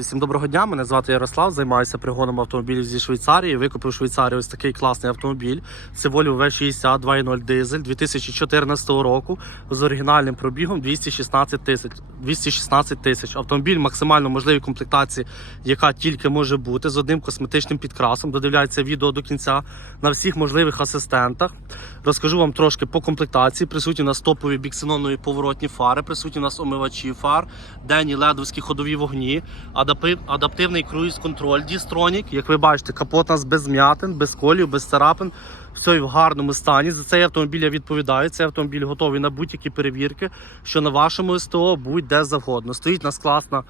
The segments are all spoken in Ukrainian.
Всім доброго дня, мене звати Ярослав, займаюся пригоном автомобілів зі Швейцарії. Викупив в Швейцарії ось такий класний автомобіль. Це Volvo V60 2.0 дизель 2014 року з оригінальним пробігом 216 тисяч. 216 тисяч. Автомобіль максимально можливій комплектації, яка тільки може бути, з одним косметичним підкрасом. Додивляється відео до кінця на всіх можливих асистентах. Розкажу вам трошки по комплектації. Присутні у нас топові біксенонові поворотні фари, присутні у нас омивачі фар, денні ледовські ходові вогні, адаптивний круїз-контроль Дістронік. Як ви бачите, капот у нас без м'ятин, без колів, без царапин. Все в гарному стані. За цей автомобіль я відповідаю. Цей автомобіль готовий на будь-які перевірки, що на вашому СТО будь-де завгодно. Стоїть у нас класна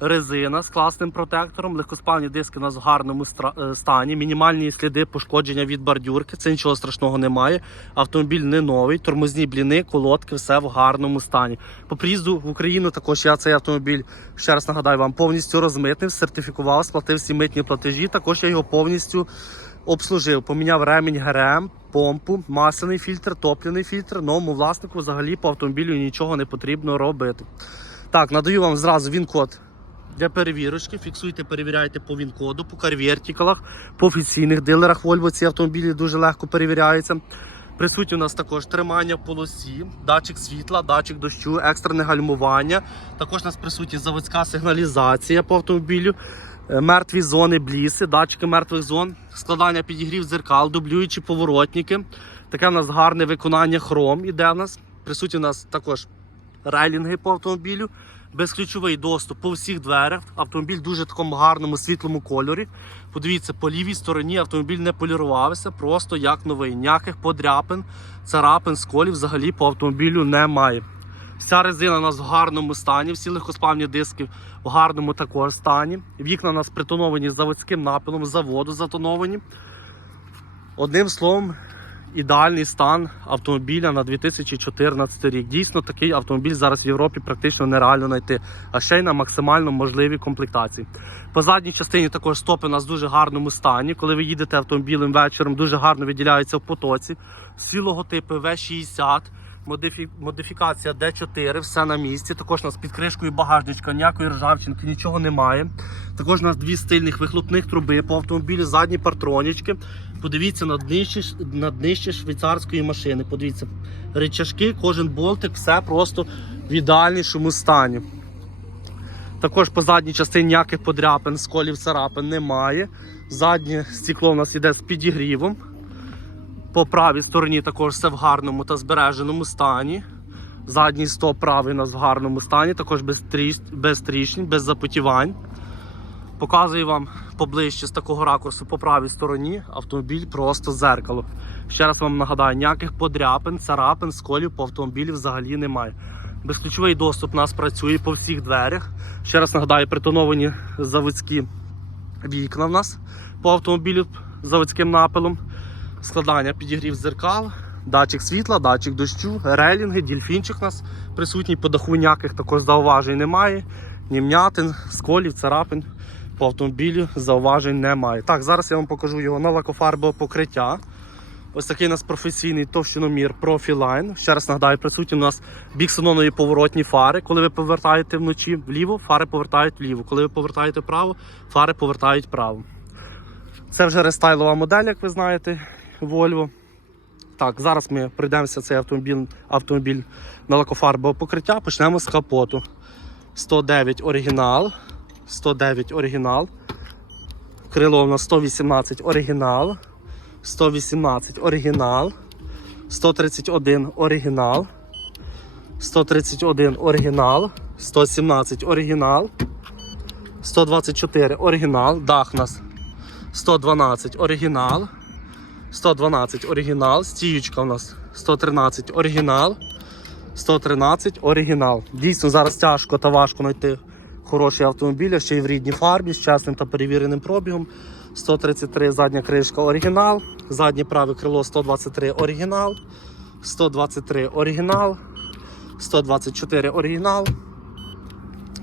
резина з класним протектором, легкоспальні диски у нас в гарному е, стані, мінімальні сліди пошкодження від бордюрки. Це нічого страшного немає. Автомобіль не новий, тормозні бліни, колодки, все в гарному стані. По приїзду в Україну також я цей автомобіль, ще раз нагадаю вам, повністю розмитнив, сертифікував, сплатив всі митні платежі. Також я його повністю обслужив, поміняв ремінь ГРМ, помпу, масляний фільтр, топливний фільтр. Новому власнику взагалі по автомобілю нічого не потрібно робити. Так, надаю вам зразу він-код для перевірочки. Фіксуйте, перевіряйте по він-коду, по карвертикалах, по офіційних дилерах Volvo ці автомобілі дуже легко перевіряються. Присутні у нас також тримання в полосі, датчик світла, датчик дощу, екстрене гальмування. Також у нас присутня заводська сигналізація по автомобілю, е, мертві зони бліси, датчики мертвих зон, складання підігрів дзеркал, дублюючі поворотники. Таке у нас гарне виконання хром іде в нас. Присутні у нас також рейлінги по автомобілю, безключовий доступ по всіх дверях. Автомобіль в дуже такому гарному світлому кольорі. Подивіться, по лівій стороні автомобіль не полірувався, просто як новий. Ніяких подряпин, царапин, сколів взагалі по автомобілю немає. Вся резина у нас в гарному стані, всі легкосплавні диски в гарному також стані. Вікна у нас притоновані заводським напилом, заводу затоновані. Одним словом, ідеальний стан автомобіля на 2014 рік. Дійсно, такий автомобіль зараз в Європі практично нереально знайти, а ще й на максимально можливій комплектації. По задній частині також стопи у нас в дуже гарному стані. Коли ви їдете автомобілем вечором, дуже гарно виділяються в потоці. Всі логотипи V60. Модифі... Модифікація D4, все на місці. Також у нас під кришкою багажничка, ніякої ржавчинки, нічого немає. Також у нас дві стильних вихлопних труби по автомобілі, задні партронічки. Подивіться на днище, на днище швейцарської машини. Подивіться, речашки, кожен болтик, все просто в ідеальнішому стані. Також по задній частині ніяких подряпин, сколів, царапин немає. Заднє стекло у нас йде з підігрівом. По правій стороні також все в гарному та збереженому стані. Задній стоп правий у нас в гарному стані, також без, тріщ, без тріщин, без запотівань. Показую вам поближче з такого ракурсу по правій стороні автомобіль просто зеркало. Ще раз вам нагадаю, ніяких подряпин, царапин, сколів по автомобілі взагалі немає. Безключовий доступ у нас працює по всіх дверях. Ще раз нагадаю, притоновані заводські вікна в нас по автомобілю заводським напилом складання підігрів зеркал, датчик світла, датчик дощу, рейлінги, дільфінчик у нас присутній, по даху ніяких також зауважень немає. Ні м'ятин, сколів, царапин по автомобілю зауважень немає. Так, зараз я вам покажу його на лакофарбове покриття. Ось такий у нас професійний товщиномір Profiline. Ще раз нагадаю, присутні у нас біксенонові поворотні фари. Коли ви повертаєте вночі вліво, фари повертають вліво. Коли ви повертаєте вправо, фари повертають вправо. Це вже рестайлова модель, як ви знаєте, Volvo. Так, зараз ми пройдемося цей автомобіль, автомобіль на лакофарбове покриття. Почнемо з капоту. 109 оригінал. 109 оригінал. Крило у нас 118 оригінал. 118 оригінал. 131 оригінал. 131 оригінал. 117 оригінал. 124 оригінал. Дах у нас 112 оригінал. 112 оригінал. Стіючка у нас 113 оригінал. 113 оригінал. Дійсно, зараз тяжко та важко знайти хороший автомобіль, ще й в рідній фарбі з чесним та перевіреним пробігом. 133 задня кришка оригінал. Заднє праве крило 123 оригінал. 123 оригінал. 124 оригінал.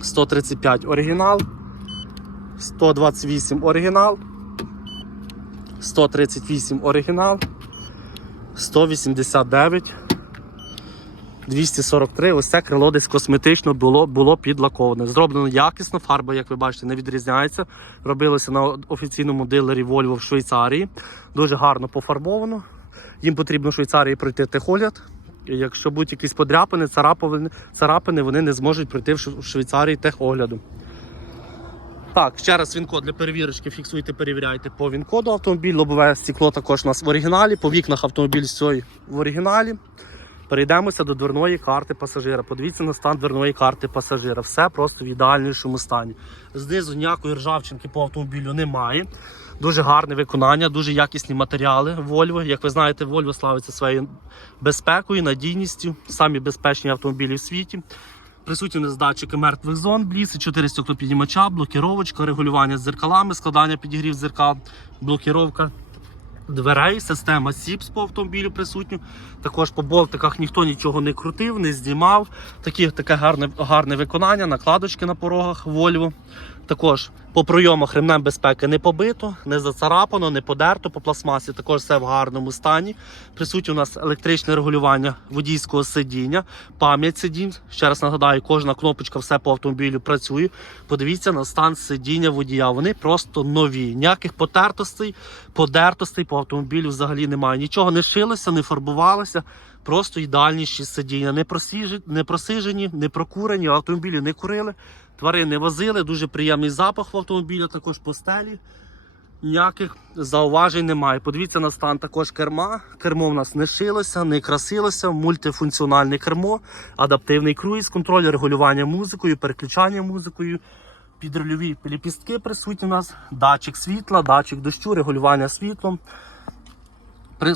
135 оригінал. 128 оригінал. 138 оригінал. 189. 243. Ось це крило десь косметично було, було підлаковане. Зроблено якісно, фарба, як ви бачите, не відрізняється. Робилося на офіційному дилері Volvo в Швейцарії. Дуже гарно пофарбовано. Їм потрібно в Швейцарії пройти техогляд. Якщо будуть якісь подряпини, царапини, царапини, вони не зможуть пройти в Швейцарії техогляду. Так, ще раз він-код для перевірочки фіксуйте, перевіряйте по він-коду автомобіль. Лобове стекло також у нас в оригіналі. По вікнах автомобіль стоїть в оригіналі. Перейдемося до дверної карти пасажира. Подивіться на стан дверної карти пасажира. Все просто в ідеальнішому стані. Знизу ніякої ржавчинки по автомобілю немає. Дуже гарне виконання, дуже якісні матеріали Volvo. Як ви знаєте, Volvo славиться своєю безпекою, надійністю. Самі безпечні автомобілі в світі. Присутні у датчики мертвих зон, бліси, 4 стеклопіднімача, блокіровочка, регулювання з зеркалами, складання підігрів зеркал, блокіровка дверей, система сіп по автомобілю присутню. Також по болтиках ніхто нічого не крутив, не знімав. Такі, таке гарне, гарне виконання, накладочки на порогах Volvo. Також по пройомах ремнем безпеки не побито, не зацарапано, не подерто по пластмасі. Також все в гарному стані. Присутнє у нас електричне регулювання водійського сидіння, пам'ять сидінь. Ще раз нагадаю, кожна кнопочка все по автомобілю працює. Подивіться на стан сидіння водія. Вони просто нові. Ніяких потертостей, подертостей по автомобілю взагалі немає. Нічого не шилося, не фарбувалося. Просто ідеальніші сидіння. Не просіжені, не просижені, не прокурені, автомобілі не курили. Тварин не возили, дуже приємний запах в автомобіля, також по стелі. Ніяких зауважень немає. Подивіться на стан також керма. Кермо в нас не шилося, не красилося, мультифункціональне кермо, адаптивний круїз, контроль регулювання музикою, переключання музикою. Підрульові ліпістки присутні у нас, датчик світла, датчик дощу, регулювання світлом.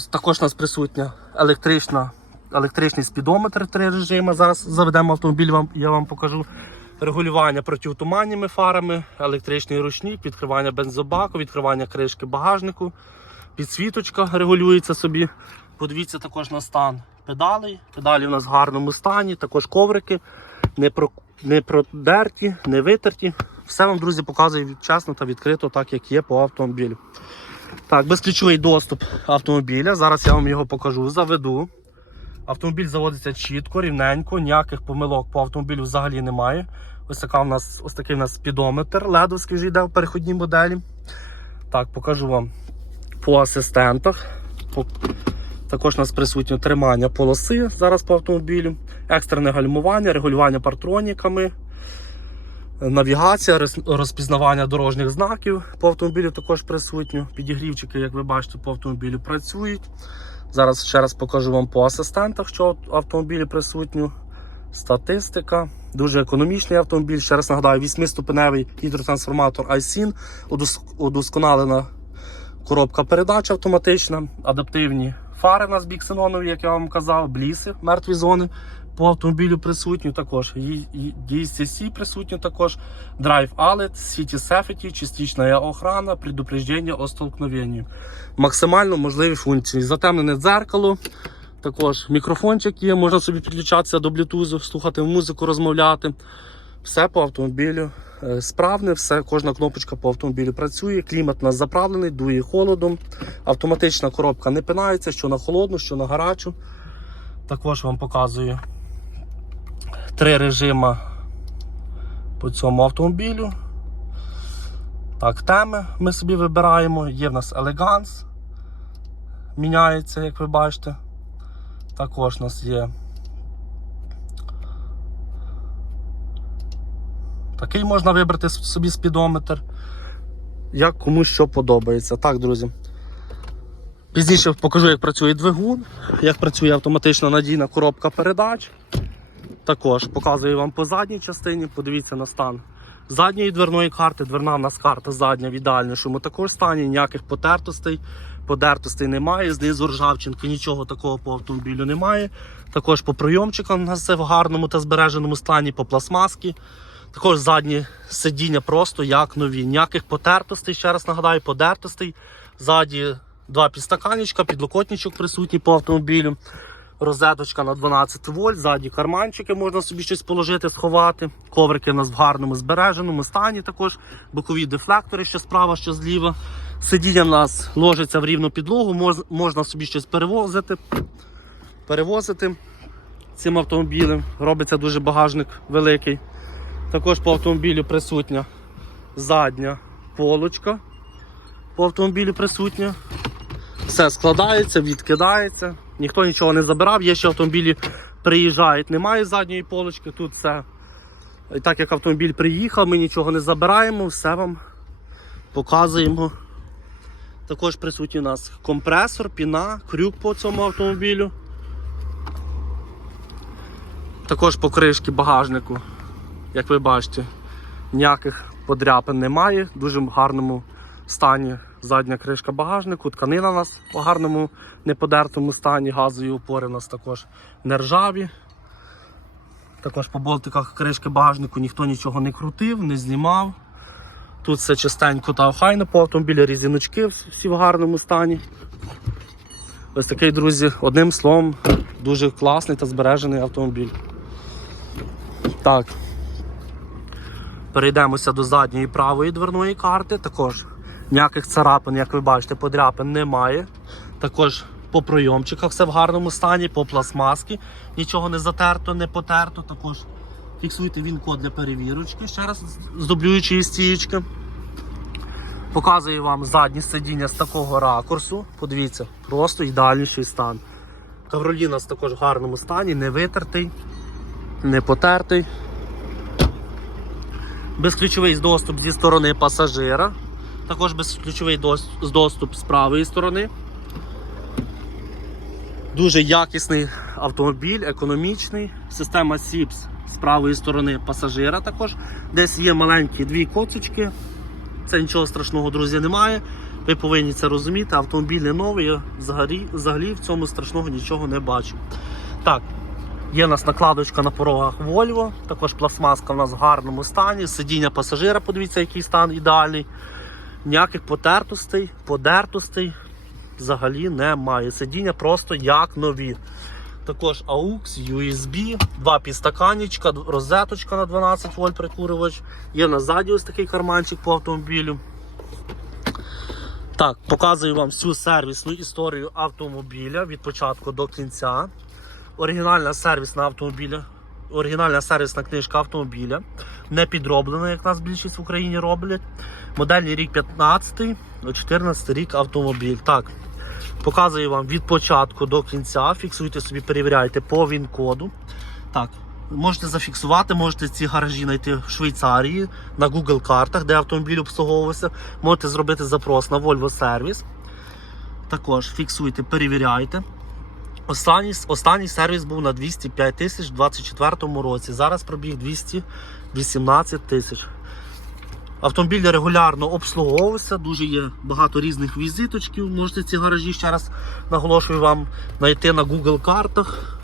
Також у нас присутня електрична, електричний спідометр три режими. Зараз заведемо автомобіль, вам, я вам покажу. Регулювання протитуманними фарами, електричний ручник, відкривання бензобаку, відкривання кришки багажнику, підсвіточка регулюється собі. Подивіться також на стан педалей. Педалі у нас в гарному стані, також коврики, не, про, не продерті, не витерті. Все вам, друзі, показую чесно та відкрито, так як є по автомобілю. Так, безключовий доступ автомобіля. Зараз я вам його покажу, заведу. Автомобіль заводиться чітко, рівненько, ніяких помилок по автомобілю взагалі немає. Ось, така у нас, ось такий у нас спідометр ледовський вже йде в переходній моделі. Так, покажу вам по асистентах. По- Також у нас присутнє тримання полоси зараз по автомобілю, екстрене гальмування, регулювання партроніками, навігація, розпізнавання дорожніх знаків по автомобілю також присутньо. Підігрівчики, як ви бачите, по автомобілю працюють. Зараз ще раз покажу вам по асистентах, що автомобілі присутньо. Статистика. Дуже економічний автомобіль. Ще раз нагадаю, 8-ступеневий гідротрансформатор iSyn, удосконалена коробка передач автоматична, адаптивні фари у нас біксенонові, як я вам казав, бліси, мертві зони по автомобілю присутні. Також DCC присутні також. Drive Alert, City Safety, частична охрана, предупреждення о столкновенні. Максимально можливі функції. Затемнене дзеркало. Також мікрофончик є, можна собі підключатися до Bluetooth, слухати музику, розмовляти. Все по автомобілю е, справне, все, кожна кнопочка по автомобілю працює. Клімат у нас заправлений, дує холодом. Автоматична коробка не пинається, що на холодну, що на гарячу. Також вам показую три режими по цьому автомобілю. Так, теми ми собі вибираємо. Є в нас елеганс. Міняється, як ви бачите. Також у нас є такий можна вибрати собі спідометр. Як кому що подобається. Так, друзі. Пізніше покажу, як працює двигун, як працює автоматична надійна коробка передач. Також показую вам по задній частині. Подивіться на стан задньої дверної карти. Дверна в нас карта задня в ідеальнішому також стані, ніяких потертостей. Подертостей немає, знизу ржавчинки, нічого такого по автомобілю немає. Також по прийомчикам у нас все в гарному та збереженому стані, по пластмаски. Також задні сидіння просто як нові. Ніяких потертостей, ще раз нагадаю, подертостей. Ззаді два підстаканечка, підлокотничок присутній по автомобілю. Розеточка на 12 вольт, ззаді карманчики можна собі щось положити, сховати. Коврики у нас в гарному збереженому стані також. Бокові дефлектори, що справа, що зліва. Сидіння в нас ложиться в рівну підлогу, можна собі щось перевозити. перевозити. цим автомобілем. Робиться дуже багажник великий. Також по автомобілю присутня задня полочка. По автомобілю присутня. Все складається, відкидається. Ніхто нічого не забирав. Є ще автомобілі приїжджають, немає задньої полочки. Тут все. І так як автомобіль приїхав, ми нічого не забираємо, все вам показуємо. Також присутній у нас компресор, піна, крюк по цьому автомобілю. Також покришки багажнику, як ви бачите, ніяких подряпин немає. В дуже гарному стані задня кришка багажнику, тканина у нас в гарному неподертому стані, газові опори у нас також не ржаві. Також по болтиках кришки багажнику ніхто нічого не крутив, не знімав. Тут все чистенько та охайно по автомобілі, різіночки всі в гарному стані. Ось такий, друзі, одним словом, дуже класний та збережений автомобіль. Так. Перейдемося до задньої правої дверної карти. Також ніяких царапин, як ви бачите, подряпин немає. Також по пройомчиках все в гарному стані, по пластмаски. Нічого не затерто, не потерто. Також фіксуйте він код для перевірочки. Ще раз з дублюючої стієчки. Показую вам заднє сидіння з такого ракурсу. Подивіться, просто ідеальніший стан. Кавроліна з також в гарному стані, не витертий, не потертий. Безключовий доступ зі сторони пасажира. Також безключовий доступ з правої сторони. Дуже якісний автомобіль, економічний. Система SIPS з правої сторони пасажира також. Десь є маленькі дві коцочки. Це нічого страшного, друзі, немає. Ви повинні це розуміти. Автомобіль не новий, я взагалі, взагалі в цьому страшного нічого не бачу. Так, є у нас накладочка на порогах Volvo, також пластмаска в нас в гарному стані. Сидіння пасажира, подивіться, який стан ідеальний. Ніяких потертостей, подертостей взагалі немає. Сидіння просто як нові. Також AUX, USB, два підстаканничка, розеточка на 12 вольт прикурювач. Є на ззаді ось такий карманчик по автомобілю. Так, показую вам всю сервісну історію автомобіля від початку до кінця. Оригінальна сервісна автомобіля. Оригінальна сервісна книжка автомобіля. Не підроблена, як нас більшість в Україні роблять. Модельний рік 15, 14 рік автомобіль. Так, Показую вам від початку до кінця. Фіксуйте собі, перевіряйте по ВІН-коду. Так, можете зафіксувати, можете ці гаражі знайти в Швейцарії на Google картах, де автомобіль обслуговувався. Можете зробити запрос на Volvo Service. Також фіксуйте, перевіряйте. Останній, останній сервіс був на 205 тисяч у 2024 році. Зараз пробіг 218 тисяч. Автомобіль регулярно обслуговувався, дуже є багато різних візиточків. Можете ці гаражі ще раз наголошую вам знайти на Google картах,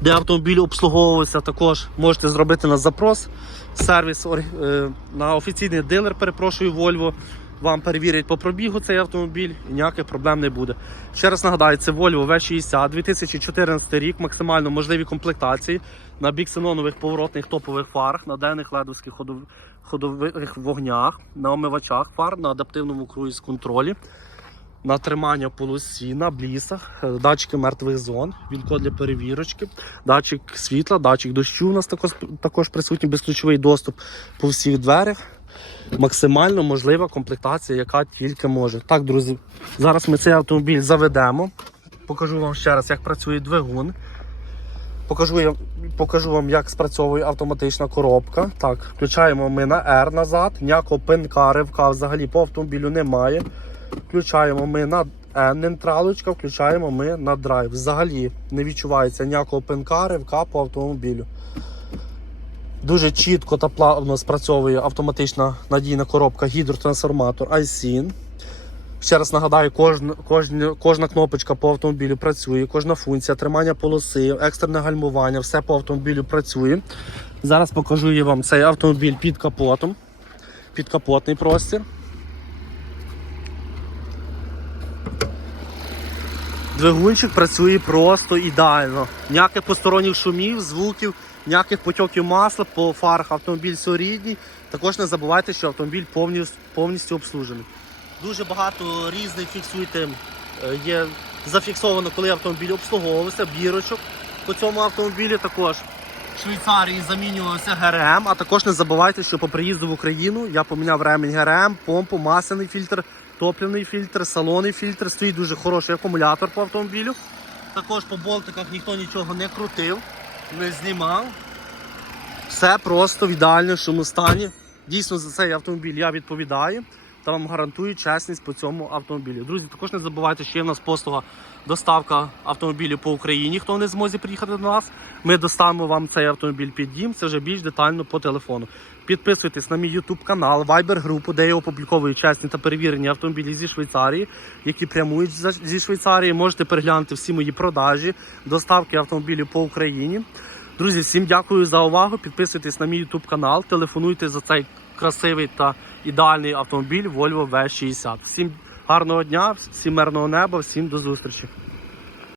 де автомобіль обслуговувався. Також можете зробити на запрос сервіс е, на офіційний дилер, перепрошую, Volvo. Вам перевірять по пробігу цей автомобіль і ніяких проблем не буде. Ще раз нагадаю, це Volvo V60 2014 рік, максимально можливі комплектації на біксенонових поворотних топових фарах, на денних ледовських ходов- ходових вогнях, на омивачах фар, на адаптивному круїз контролі, на тримання полосі, на блісах, е, датчики мертвих зон, вінко для перевірочки, датчик світла, датчик дощу у нас також, також присутній безключовий доступ по всіх дверях. Максимально можлива комплектація, яка тільки може. Так, друзі, зараз ми цей автомобіль заведемо. Покажу вам ще раз, як працює двигун. Покажу, покажу вам, як спрацьовує автоматична коробка. Так, включаємо ми на R назад, ніякого пинка, ривка взагалі по автомобілю немає. Включаємо ми на N нейтралочка, включаємо ми на драйв. Взагалі не відчувається ніякого пинка, ривка по автомобілю. Дуже чітко та плавно спрацьовує автоматична надійна коробка гідротрансформатор iSyn. Ще раз нагадаю, кожна, кожна, кожна кнопочка по автомобілю працює, кожна функція, тримання полоси, екстрене гальмування, все по автомобілю працює. Зараз покажу я вам цей автомобіль під капотом, підкапотний простір. Двигунчик працює просто ідеально. Ніяких посторонніх шумів, звуків, ніяких потьоків масла по фарах автомобіль солідній. Також не забувайте, що автомобіль повністю, повністю обслужений. Дуже багато різних фіксуйте. е, Є зафіксовано, коли автомобіль обслуговувався, бірочок. по цьому автомобілі також. В Швейцарії замінювався ГРМ, а також не забувайте, що по приїзду в Україну я поміняв ремінь ГРМ, помпу, масляний фільтр, топливний фільтр, салонний фільтр. Стоїть дуже хороший акумулятор по автомобілю. Також по болтиках ніхто нічого не крутив, не знімав. Все просто в ідеальному стані. Дійсно, за цей автомобіль я відповідаю та вам гарантую чесність по цьому автомобілю. Друзі, також не забувайте, що є в нас послуга доставка автомобілів по Україні. Хто не в змозі приїхати до нас, ми доставимо вам цей автомобіль під дім. Це вже більш детально по телефону. Підписуйтесь на мій YouTube канал, Viber групу, де я опубліковую чесні та перевірені автомобілі зі Швейцарії, які прямують зі Швейцарії. Можете переглянути всі мої продажі, доставки автомобілів по Україні. Друзі, всім дякую за увагу. Підписуйтесь на мій YouTube канал, телефонуйте за цей красивий та ідеальний автомобіль Volvo V60. Всім гарного дня, всім мирного неба, всім до зустрічі.